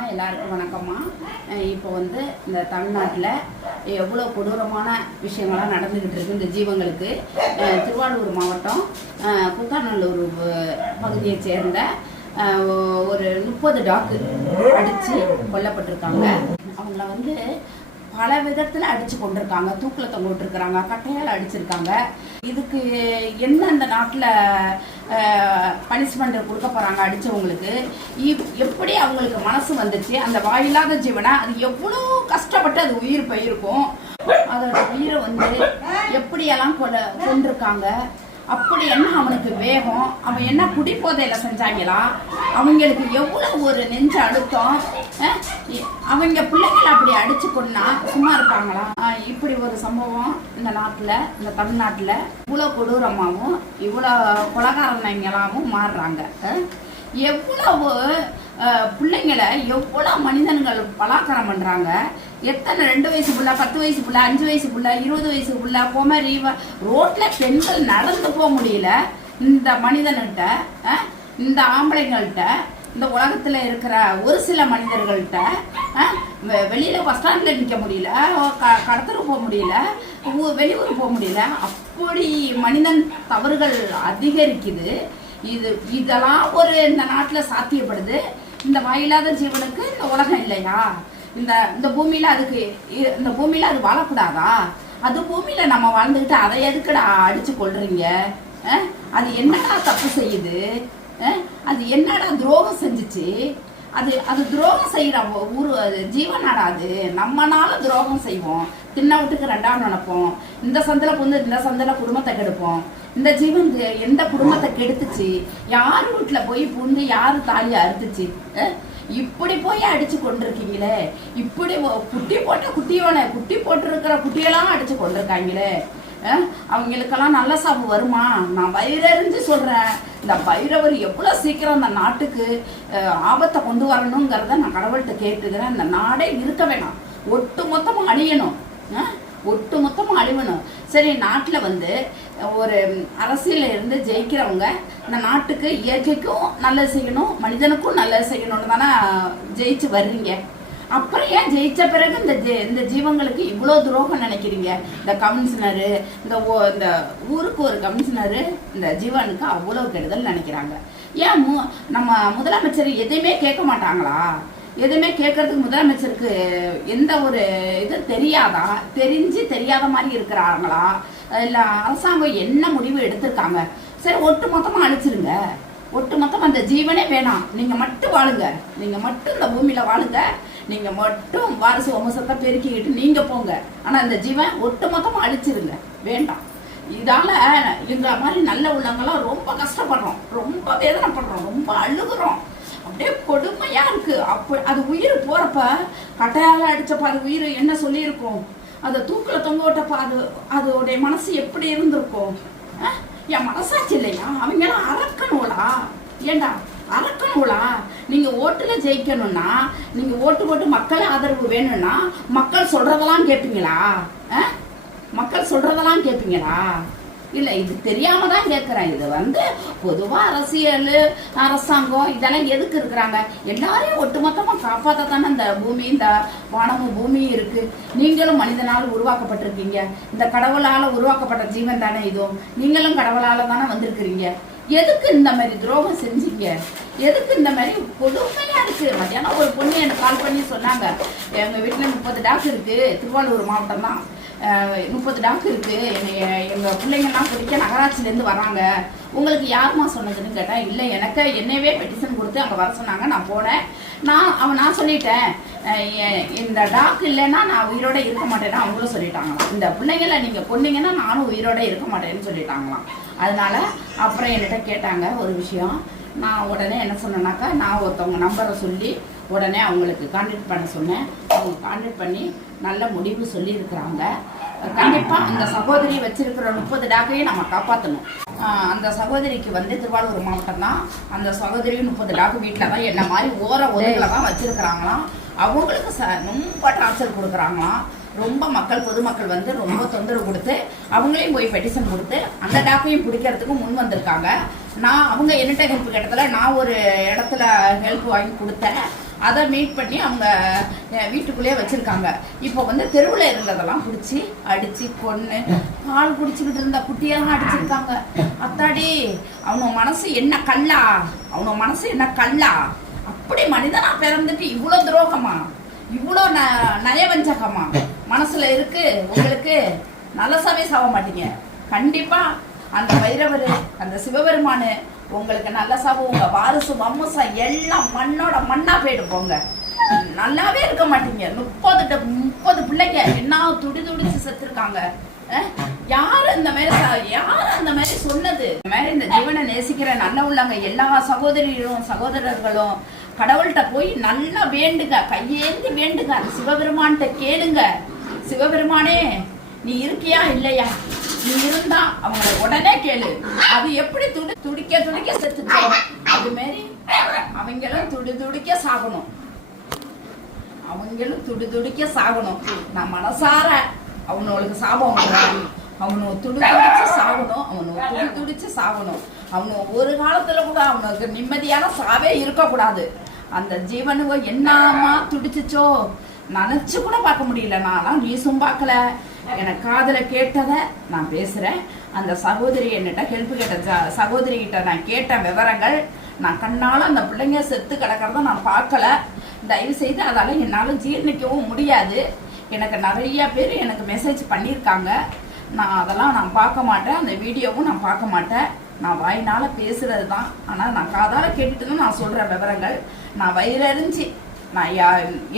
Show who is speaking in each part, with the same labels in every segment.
Speaker 1: வணக்கம்மா எல்லாருக்கும் வணக்கம்மா. இப்போ வந்து இந்த தமிழ்நாட்டில் எவ்வளோ கொடூரமான விஷயங்கள்லாம் நடந்துக்கிட்டு இருக்கு இந்த ஜீவங்களுக்கு. திருவாரூர் மாவட்டம் அஹ் குத்தாநல்லூர் சேர்ந்த ஒரு முப்பது டாக்கு அடித்து கொல்லப்பட்டிருக்காங்க. அவங்கள வந்து பல விதத்தில் அடித்து கொண்டிருக்காங்க. தூக்கில் தொங்க இருக்கிறாங்க கட்டையால் அடிச்சிருக்காங்க. இதுக்கு என்ன இந்த நாட்டில் பனிஷ்மெண்ட் கொடுக்க போறாங்க அடிச்சவங்களுக்கு. எப்படி அவங்களுக்கு மனசு வந்துச்சு? அந்த வாயில்லாத ஜீவனை? அது எவ்வளோ கஷ்டப்பட்டு அது உயிர் போயிருக்கும். அதோட உயிரை வந்து எப்படியெல்லாம் கொல கொண்டிருக்காங்க அப்படி என்ன அவனுக்கு வேகம்? அவன் என்ன குடிப்போதையில் செஞ்சாங்களா? அவங்களுக்கு எவ்வளவு ஒரு நெஞ்ச அழுத்தம்? அவங்க பிள்ளைங்களை அப்படி அடிச்சு கொண்டா சும்மா இருப்பாங்களா? இப்படி ஒரு சம்பவம் இந்த நாட்டுல இந்த தமிழ்நாட்டுல இவ்வளவு கொடூரமாகவும் இவ்வளவு கொலகாரங்களாகவும் மாறுறாங்க. எவ்வளவு பிள்ளைங்களை எவ்வளவு மனிதன்கள் பலாக்காரம் பண்றாங்க? எத்தனை ரெண்டு வயசு புள்ள பத்து வயசு புள்ள அஞ்சு வயசு புள்ள இருபது வயசு புள்ள குமரி ரோட்டில் ரோட்ல பெண்கள் நடந்து போக முடியல. இந்த மனிதன்கிட்ட இந்த ஆம்பளைங்கள்கிட்ட இந்த உலகத்துல இருக்கிற ஒரு சில மனிதர்கள்ட்ட அஹ், வெ- வெளியில பஸ் ஸ்டாண்ட்ல நிக்க முடியல க- போக முடியல ஊ- வெளியூர் போக முடியல அப்படி மனிதன் தவறுகள் அதிகரிக்குது. இது இதெல்லாம் ஒரு இந்த நாட்டுல சாத்தியப்படுது. இந்த வாயில்லாத ஜீவனுக்கு இந்த உலகம் இல்லையா? இந்த இந்த பூமியில அதுக்கு இ- இந்த பூமியில அது வாழக்கூடாதா? அது பூமியில நம்ம வாழ்ந்துகிட்டு அதை எதுக்குடா அடிச்சு கொள்றீங்க அது என்னடா தப்பு செய்யுது? அது என்னடா துரோகம் செஞ்சுச்சு? அது அது துரோகம் செய்யற ஊரு அது ஜீவனாடா அது. நம்மனால துரோகம் செய்வோம். தின்ன வீட்டுக்கு ரெண்டாவது நினைப்போம். இந்த சந்தில புந்து இந்த சந்தில குடும்பத்தை கெடுப்போம். இந்த ஜீவன் எந்த குடும்பத்தை கெடுத்துச்சு? யார் வீட்டுல போய் புந்து யாரு தாலி அறுத்துச்சு? இப்படி போய் அடிச்சு கொண்டிருக்கீங்களே. இப்படி குட்டி போட்ட குட்டியோட குட்டி போட்டிருக்கிற குட்டியெல்லாம் அடிச்சு கொண்டிருக்காங்களே. அவங்களுக்கெல்லாம் நல்ல சாப்பு வருமா? நான் வயிறறிஞ்சு சொல்றேன். இந்த பைரவர் எவ்வளவு சீக்கிரம் அந்த நாட்டுக்கு ஆபத்தை கொண்டு வரணுங்கிறத நான் கடவுள்கிட்ட கேட்டுக்கிறேன். இந்த நாடே இருக்க வேணாம். ஒட்டு மொத்தமும் அழியணும். ஒட்டு மொத்தமும் அழிவணும் சரி நாட்டில் வந்து ஒரு அரசியல இருந்து ஜெயிக்கிறவங்க இந்த நாட்டுக்கு இயற்கைக்கும் நல்லது செய்யணும் மனிதனுக்கும் நல்லது செய்யணும்னு தானே ஜெயிச்சு வர்றீங்க. அப்புறம் ஏன் ஜெயிச்ச பிறகு இந்த ஜெ- இந்த ஜீவங்களுக்கு இவ்வளோ துரோகம் நினைக்கிறீங்க? இந்த கவுன்சிலரு இந்த ஓ- இந்த ஊருக்கு ஒரு கவுன்சிலரு இந்த ஜீவனுக்கு அவ்வளோ கெடுதல் நினைக்கிறாங்க. ஏன் மு நம்ம முதலமைச்சர் எதையுமே கேட்க மாட்டாங்களா? எதுவுமே கேட்கறதுக்கு முதலமைச்சருக்கு எந்த ஒரு இது தெரியாதா? தெரிஞ்சு தெரியாத மாதிரி இருக்கிறாங்களா? இல்லை அரசாங்கம் என்ன முடிவு எடுத்திருக்காங்க? சரி ஒட்டு மொத்தமாக அழிச்சிருங்க. ஒட்டு மொத்தம் அந்த ஜீவனே வேணாம். நீங்கள் மட்டும் வாழுங்க. நீங்கள் மட்டும் இந்த பூமியில் வாழுங்க. நீங்க மட்டும் வாரிசு வம்சத்தை பெருக்கிக்கிட்டு நீங்க போங்க. ஆனா இந்த ஜீவன் ஒட்டுமொத்தமாக அழிச்சிருங்க. வேண்டாம். இதால எங்களை மாதிரி நல்ல உள்ளவங்களாம் ரொம்ப கஷ்டப்படுறோம். ரொம்ப வேதனைப்படுறோம். ரொம்ப அழுகுறோம். அப்படியே கொடுமையா இருக்கு. அப்ப அது உயிர் போறப்ப கட்டையால அடித்த பாரு உயிர் என்ன சொல்லியிருக்கும்? அதை தூக்கில் தொங்க விட்டப்ப அது அதோடைய மனசு எப்படி இருந்திருக்கும்? என் மனசாச்சு இல்லையா? அவங்க எல்லாம் ஏண்டா? அரக்கணுங்களா நீங்க ஓட்டுல ஜெயிக்கணும்னா நீங்க ஓட்டு போட்டு மக்கள் ஆதரவு வேணும்னா மக்கள் சொல்றதெல்லாம் கேட்பீங்களா மக்கள் சொல்றதெல்லாம் கேட்பீங்களா இல்ல இது தெரியாம தான் கேட்கிறேன் இது வந்து பொதுவா அரசியல் அரசாங்கம் இதெல்லாம் எதுக்கு இருக்கிறாங்க? எல்லாரையும் ஒட்டுமொத்தமா காப்பாத்த தானே இந்த பூமி இந்த வானமும் பூமியும் இருக்கு. நீங்களும் மனிதனால் உருவாக்கப்பட்டிருக்கீங்க. இந்த கடவுளால உருவாக்கப்பட்ட ஜீவன் தானே இதுவும். நீங்களும் கடவுளால தானே வந்திருக்கிறீங்க. எதுக்கு இந்த மாதிரி துரோகம் செஞ்சீங்க? எதுக்கு இந்த மாதிரி கொடுமையா இருக்கு? மத்தியானம் ஒரு பொண்ணு எனக்கு கால் பண்ணி சொன்னாங்க. எங்க வீட்டுல முப்பது டாக்டர் இருக்கு. திருவாரூர் மாவட்டம் தான். முப்பது டாக்டர் இருக்கு. எங்க பிள்ளைங்கெல்லாம் குடிக்க நகராட்சில இருந்து வராங்க உங்களுக்கு யாருமா சொன்னதுன்னு கேட்டா இல்ல எனக்கு என்னையவே பெட்டிஷன் கொடுத்து அங்க வர சொன்னாங்க. நான் போனேன். நான் அவன் நான் சொல்லிட்டேன். இந்த டாக் இல்லைன்னா நான் உயிரோட இருக்க மாட்டேன்னா அவங்களும் சொல்லிட்டாங்களாம். இந்த பிள்ளைங்கள நீங்கள் கொன்னீங்கன்னா நானும் உயிரோட இருக்க மாட்டேன்னு சொல்லிட்டாங்களாம். அதனால அப்புறம் என்கிட்ட கேட்டாங்க ஒரு விஷயம். நான் உடனே என்ன சொன்னேனாக்கா நான் ஒருத்தவங்க நம்பரை சொல்லி உடனே அவங்களுக்கு கான்டாக்ட் பண்ண சொன்னேன். அவங்க கான்டாக்ட் பண்ணி நல்ல முடிவு சொல்லியிருக்கிறாங்க. கண்டிப்பாக அந்த சகோதரி வச்சிருக்கிற முப்பது டாக்கையும் நம்ம காப்பாற்றணும் அந்த சகோதரிக்கு வந்து திருவாரூர் மாவட்டம் தான். அந்த சகோதரியும் முப்பது டாக்கு வீட்டில் தான். என்ன மாதிரி ஓர ஒதுக்கில் தான் வச்சுருக்கிறாங்களாம். அவங்களுக்கு ச ரொம்ப டார்ச்சர் கொடுக்குறாங்களாம். ரொம்ப மக்கள் பொதுமக்கள் வந்து ரொம்ப தொந்தரவு கொடுத்து அவங்களையும் போய் பெட்டிஷன் கொடுத்து அந்த டாக்கையும் பிடிக்கிறதுக்கு முன் வந்திருக்காங்க. நான் அவங்க என்னட்ட ஹெல்ப் கேட்டதில் நான் ஒரு இடத்துல ஹெல்ப் வாங்கி கொடுத்தேன். அதை மீட் பண்ணி அவங்க வீட்டுக்குள்ளேயே வச்சிருக்காங்க. இப்போ வந்து தெருவில் இருந்ததெல்லாம் பிடிச்சி அடித்து கொன்று பால் குடிச்சுக்கிட்டு இருந்த குட்டியெல்லாம் அடிச்சிருக்காங்க. அத்தாடி அவங்க மனசு என்ன கல்லா? அவங்க மனசு என்ன கல்லா? அப்படி மனிதனா பிறந்துட்டு இவ்வளோ துரோகமா? இவ்வளோ ந நயவஞ்சகமா? மனசுல இருக்கு உங்களுக்கு நல்லசாவே சாக மாட்டீங்க கண்டிப்பா அந்த வைரவர் அந்த சிவபெருமானு உங்களுக்கு நல்ல சாவு உங்க வாரிசு வம்சா எல்லாம் மண்ணோட மண்ணா போயிட்டு போங்க. நல்லாவே இருக்க மாட்டீங்க. முப்பது முப்பது பிள்ளைங்க என்ன துடி துடிச்சு செத்துருக்காங்க. யாரு இந்த மாதிரி யாரு அந்த மாதிரி சொன்னது? இந்த மாதிரி இந்த ஜீவனை நேசிக்கிற நல்ல உள்ளவங்க எல்லா சகோதரிகளும் சகோதரர்களும் கடவுள்கிட்ட போய் நல்லா வேண்டுங்க கையேந்தி வேண்டுங்க சிவபெருமான்கிட்ட கேளுங்க. சிவபெருமானே நீ இருக்கியா இல்லையா? நீ இருந்தா அவங்கள உடனே கேளு. அது எப்படி துடி துடிக்க துடிக்க செத்துச்சோ அது மாதிரி அவங்களும் துடி துடிக்க சாகணும். அவங்களும் துடி துடிக்க சாகணும். நான் மனசார அவனுக்கு சாபம் அவனை துடி துடிச்சு சாகணும் அவனை துடி துடிச்சு சாகணும். அவனு ஒரு காலத்துல கூட அவனுக்கு நிம்மதியான சாவே இருக்கக்கூடாது. அந்த ஜீவனுங்க என்னமா துடிச்சுச்சோ? நினைச்சு கூட பார்க்க முடியல. நான்லாம் நியூஸும் பார்க்கல. எனக்கு காதுல கேட்டதை நான் பேசுறேன். அந்த சகோதரி என்னட்ட ஹெல்ப் கேட்ட ச- சகோதரி கிட்ட நான் கேட்ட விவரங்கள் நான் கண்ணால அந்த பிள்ளைங்க செத்து கிடக்கிறத நான் பார்க்கல. தயவு செய்து அதால என்னால ஜீர்ணிக்கவும் முடியாது. எனக்கு நிறைய பேர் எனக்கு மெசேஜ் பண்ணியிருக்காங்க. நான் அதெல்லாம் நான் பார்க்க மாட்டேன். அந்த வீடியோவும் நான் பார்க்க மாட்டேன். நான் வாயினால் பேசுறது தான் ஆனால் நான் காதால் கேட்டுட்டு தான் நான் சொல்கிற விவரங்கள். நான் வயிறறிஞ்சு நான் யா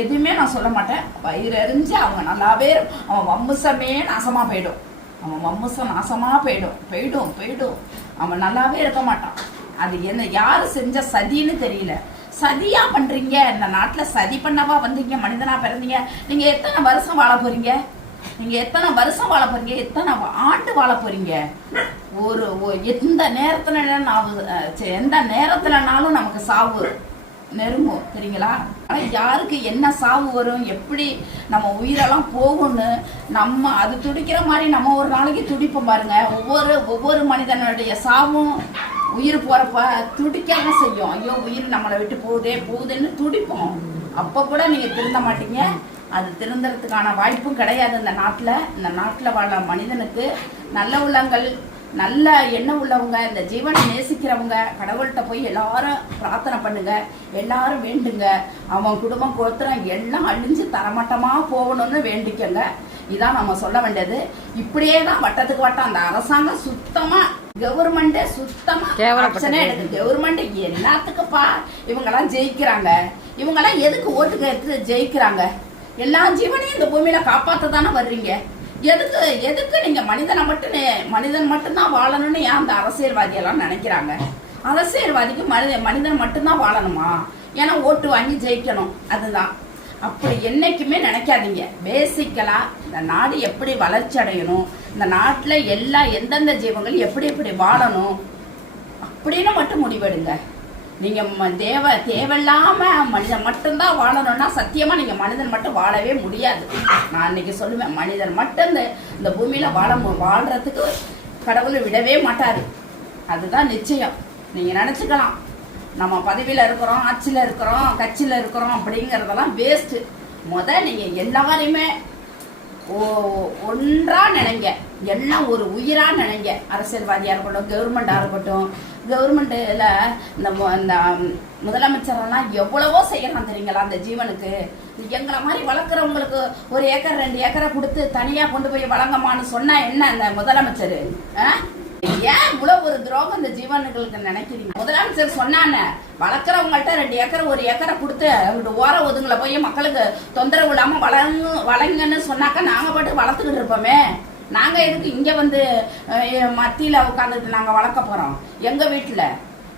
Speaker 1: எதுவுமே நான் சொல்ல மாட்டேன். வயிறறிஞ்சு அவங்க நல்லாவே அவன் வம்சமே நாசமாக போயிடும். அவன் வம்சம் நாசமாக போயிடும். போயிடும் போயிடும். அவன் நல்லாவே இருக்க மாட்டான். அது என்ன யார் செஞ்ச சதின்னு தெரியல. சதியா பண்றீங்க? இந்த நாட்டில் சதி பண்ணவா வந்தீங்க? மனிதனா பிறந்தீங்க? நீங்க எத்தனை வருஷம் வாழ போறீங்க? நீங்க எத்தனை வருஷம் வாழ போறீங்க? எத்தனை ஆண்டு வாழ போறீங்க? ஒரு எந்த நேரத்துல நான் எந்த நேரத்துலனாலும் நமக்கு சாவு நெருங்கும் சரிங்களா ஆனால் யாருக்கு என்ன சாவு வரும்? எப்படி நம்ம உயிரெல்லாம் போகும்னு நம்ம அது துடிக்கிற மாதிரி நம்ம ஒரு நாளைக்கு துடிப்போம் பாருங்க. ஒவ்வொரு ஒவ்வொரு மனிதனுடைய சாவும் உயிர் போறப்ப துடிக்காம செய்யும். ஐயோ உயிர் நம்மளை விட்டு போகுதே போகுதுன்னு துடிப்போம். அப்ப கூட நீங்க திருந்த மாட்டீங்க. அது திருந்துறதுக்கான வாய்ப்பும் கிடையாது இந்த நாட்டுல. இந்த நாட்டுல வாழ மனிதனுக்கு நல்ல உள்ளங்கள் நல்ல எண்ணம் உள்ளவங்க இந்த ஜீவனை நேசிக்கிறவங்க கடவுள்கிட்ட போய் எல்லாரும் பிரார்த்தனை பண்ணுங்க எல்லாரும் வேண்டுங்க. அவன் குடும்பம் கோத்திரம் எல்லாம் அழிஞ்சு தரமட்டமா போகணும்னு வேண்டிக்கங்க. இதான் நம்ம சொல்ல வேண்டியது. இப்படியே தான் வட்டத்துக்கு வட்டம். அந்த அரசாங்கம் சுத்தமா கவர்மெண்டே சுத்தமா
Speaker 2: கேவலப்பட்டது.
Speaker 1: ஆப்ஷனே எடுக்குது. கவர்மெண்ட் எல்லாத்துக்குப்பா இவங்கெல்லாம் ஜெயிக்கிறாங்க. இவங்கெல்லாம் எதுக்கு ஓட்டு கேட்டு ஜெயிக்கிறாங்க? எல்லா ஜீவனையும் இந்த பூமியில காப்பாத்த தானே வர்றீங்க? எதுக்கு எதுக்கு நீங்க மனிதனை மட்டும் மனிதன் மட்டும்தான் வாழணும்னு ஏன் அந்த அரசியல்வாதி எல்லாம் நினைக்கிறாங்க? அரசியல்வாதிக்கு மனித மனிதன் மட்டும்தான் வாழணுமா? ஏன்னா ஓட்டு வாங்கி ஜெயிக்கணும். அதுதான். அப்படி என்னைக்குமே நினைக்காதீங்க. பேசிக்கலா இந்த நாடு எப்படி வளர்ச்சி அடையணும்? இந்த நாட்டுல எல்லா எந்தெந்த ஜீவங்கள் எப்படி எப்படி வாழணும்? அப்படின்னு மட்டும் முடிவெடுங்க. நீங்க ம- தேவ தேவையில்லாம மனிதன் மட்டும்தான் வாழணும்னா சத்தியமா நீங்க மனிதன் மட்டும் வாழவே முடியாது. நான் இன்னைக்கு சொல்லுவேன் மனிதன் மட்டும் இந்த இந்த பூமியில வாழ மு- வாழ்றதுக்கு கடவுள் விடவே மாட்டாரு. அதுதான் நிச்சயம். நீங்க நினைச்சுக்கலாம் நம்ம பதவியில இருக்கிறோம் ஆட்சியில இருக்கிறோம் கட்சியில இருக்கிறோம் அப்படிங்கறதெல்லாம் வேஸ்ட் முத நீங்க எல்லாரையுமே ஓ- ஒன்றா நினைங்க. எல்லாம் ஒரு உயிரா நினைங்க. அரசியல்வாதியா இருக்கட்டும் கவர்மெண்டா இருக்கட்டும் கவர்மெண்ட்டில் இந்த இந்த முதலமைச்சரெல்லாம் எவ்வளவோ செய்யலாம் தெரியுங்களா? அந்த ஜீவனுக்கு. எங்களை மாதிரி வளர்க்குறவங்களுக்கு ஒரு ஏக்கர் ரெண்டு ஏக்கரை கொடுத்து தனியாக கொண்டு போய் வழங்கம்மான்னு சொன்னால் என்ன அந்த முதலமைச்சர்? ஏன் இவ்வளவு ஒரு துரோகம் இந்த ஜீவனுங்களுக்கு நினைக்கிறீங்க? முதலமைச்சர் சொன்னானே வளர்க்குறவங்கள்ட்ட ரெண்டு ஏக்கர் ஒரு ஏக்கரை கொடுத்து அவங்கள்ட்ட ஓர ஒதுங்களை போய் மக்களுக்கு தொந்தரவு இல்லாமல் வளங்கு வளங்கன்னு சொன்னாக்கா நாங்கள் பாட்டு வளர்த்துக்கிட்டு இருப்போமே. நாங்க எதுக்கு இங்க வந்து மத்தியில் மத்தியில உட்காந்துட்டு நாங்க வளர்க்க போறோம்? எங்க வீட்டுல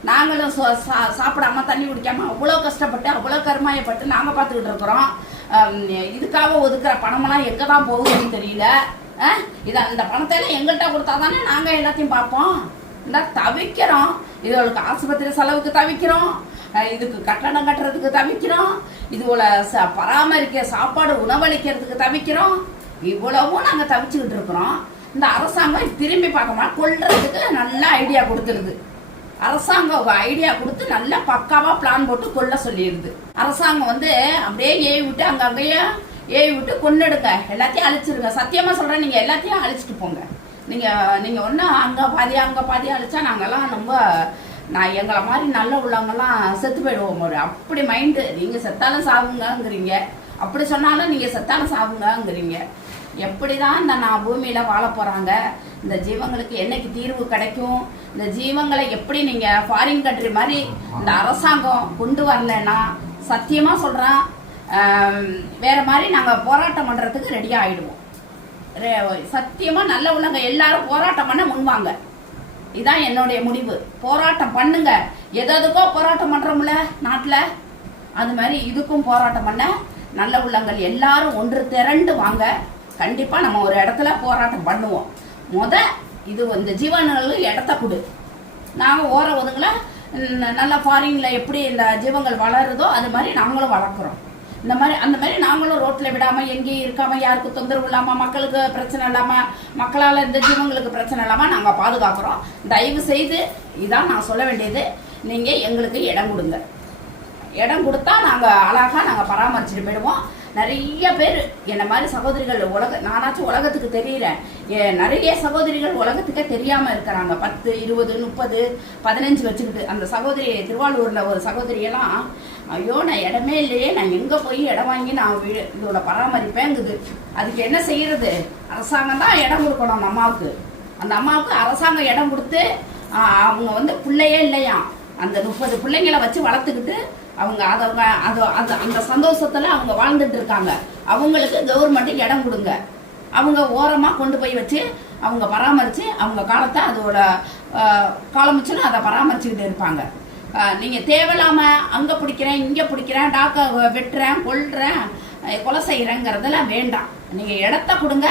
Speaker 1: நாங்களும் சா- சாப்பிடாம தண்ணி குடிக்காம அவ்வளோ கஷ்டப்பட்டு அவ்வளோ கருமாயப்பட்டு நாங்க பார்த்துக்கிட்டு இருக்கிறோம். இதுக்காக ஒதுக்குற பணமெல்லாம் எங்கே தான் போகுதுன்னு தெரியல. அஹ், இத இந்த பணத்தை எல்லாம் எங்கள்கிட்ட கொடுத்தா தானே நாங்க எல்லாத்தையும் பார்ப்போம். இந்த தவிக்கிறோம். இதுகளுக்கு ஆஸ்பத்திரி செலவுக்கு தவிக்கிறோம். இதுக்கு கட்டணம் கட்டுறதுக்கு தவிக்கிறோம். இதுவோல ச- பராமரிக்க சாப்பாடு உணவளிக்கிறதுக்கு தவிக்கிறோம். இவ்வளவும் நாங்க தவிச்சுக்கிட்டு இருக்கிறோம். இந்த அரசாங்கம் திரும்பி பார்க்கமா கொள்றதுக்கு நல்ல ஐடியா கொடுத்துருது. அரசாங்கம் ஐடியா கொடுத்து நல்லா பக்காவா பிளான் போட்டு கொல்ல சொல்லிடுது அரசாங்கம் வந்து அப்படியே ஏவி விட்டு அங்க அங்கேயே ஏவி விட்டு கொன்னுடுங்க. எல்லாத்தையும் அழிச்சிருங்க. சத்தியமா சொல்றேன் நீங்க எல்லாத்தையும் அழிச்சிட்டு போங்க. நீங்க நீங்க ஒண்ணு அங்க பாதி அங்க பாதி அழிச்சா நாங்கெல்லாம் ரொம்ப நான் எங்களை மாதிரி நல்ல உள்ளவங்கெல்லாம் செத்து போயிடுவோம் ஒரு அப்படி மைண்டு நீங்க செத்தாலும் சாவுங்கங்கிறீங்க. அப்படி சொன்னாலும் நீங்க செத்தாலும் சாவுங்கங்கிறீங்க. எப்படிதான் இந்த நான் பூமியில வாழ போறாங்க? இந்த ஜீவங்களுக்கு என்னைக்கு தீர்வு கிடைக்கும்? இந்த ஜீவங்களை எப்படி நீங்க ஃபாரின் கண்ட்ரி மாதிரி இந்த அரசாங்கம் கொண்டு வரலைன்னா சத்தியமா சொல்றேன் வேறு வேற மாதிரி நாங்க போராட்டம் பண்றதுக்கு ரெடியாக ஆயிடுவோம். சத்தியமாக சத்தியமா நல்ல உள்ளவங்க எல்லாரும் போராட்டம் பண்ண முன்வாங்க. இதான் என்னுடைய முடிவு. போராட்டம் பண்ணுங்க. எதுக்கோ போராட்டம் பண்றோம்ல நாட்டுல? அது மாதிரி இதுக்கும் போராட்டம் பண்ண நல்ல உள்ளங்கள் எல்லாரும் ஒன்று திரண்டு வாங்க. கண்டிப்பாக நம்ம ஒரு இடத்துல போராட்டம் பண்ணுவோம். முத இது இந்த ஜீவன்களுக்கு இடத்த கொடு. நாங்கள் ஓர ஒதுங்கல நல்லா ஃபாரினில் எப்படி இந்த ஜீவங்கள் வளருதோ அது மாதிரி நாங்களும் வளர்க்குறோம். இந்த மாதிரி அந்த மாதிரி நாங்களும் ரோட்டில் விடாமல் எங்கேயும் இருக்காமல் யாருக்கும் தொந்தரவு இல்லாமல் மக்களுக்கு பிரச்சனை இல்லாமல் மக்களால் இந்த ஜீவங்களுக்கு பிரச்சனை இல்லாமல் நாங்கள் பாதுகாக்கிறோம். தயவு செய்து இதான் நான் சொல்ல வேண்டியது. நீங்கள் எங்களுக்கு இடம் கொடுங்க. இடம் கொடுத்தா நாங்கள் அழகாக நாங்கள் பராமரிச்சுட்டு போயிடுவோம். நிறைய பேர் என்ன மாதிரி சகோதரிகள் உலக நானாச்சும் உலகத்துக்கு தெரியறேன் ஏ- நிறைய சகோதரிகள் உலகத்துக்கே தெரியாம இருக்கிறாங்க. பத்து இருபது முப்பது பதினஞ்சு வச்சுக்கிட்டு. அந்த சகோதரி திருவாரூர்ல ஒரு சகோதரியெல்லாம் ஐயோ நான் இடமே இல்லையே. நான் எங்க போய் இடம் வாங்கி நான் வீ- இதோட பராமரிப்பேங்குது. அதுக்கு என்ன செய்யறது? அரசாங்கம் தான் இடம் கொடுக்கணும் அந்த அம்மாவுக்கு. அந்த அம்மாவுக்கு அரசாங்கம் இடம் கொடுத்து அவங்க வந்து பிள்ளையே இல்லையாம். அந்த முப்பது பிள்ளைங்களை வச்சு வளர்த்துக்கிட்டு அவங்க அதை அது அது அந்த சந்தோஷத்தில் அவங்க வாழ்ந்துட்டு இருக்காங்க. அவங்களுக்கு கவர்மெண்ட் இடம் கொடுங்க. அவங்க ஓரமாக கொண்டு போய் வச்சு அவங்க பராமரித்து அவங்க காலத்தை அதோட காலமிச்சுன்னு அதை பராமரிச்சுக்கிட்டு இருப்பாங்க. நீங்கள் தேவையில்லாமல் அங்கே பிடிக்கிறேன் இங்கே பிடிக்கிறேன் டாக்க வெட்டுறேன் கொள்கிறேன் கொலை செய்கிறேங்கிறதெல்லாம் வேண்டாம். நீங்கள் இடத்த கொடுங்க.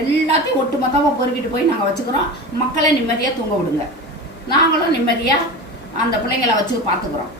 Speaker 1: எல்லாத்தையும் ஒட்டு மொத்தமாக பொறுக்கிட்டு போய் நாங்கள் வச்சுக்கிறோம். மக்களை நிம்மதியாக தூங்க விடுங்க. நாங்களும் நிம்மதியாக அந்த பிள்ளைங்களை வச்சு பார்த்துக்குறோம்.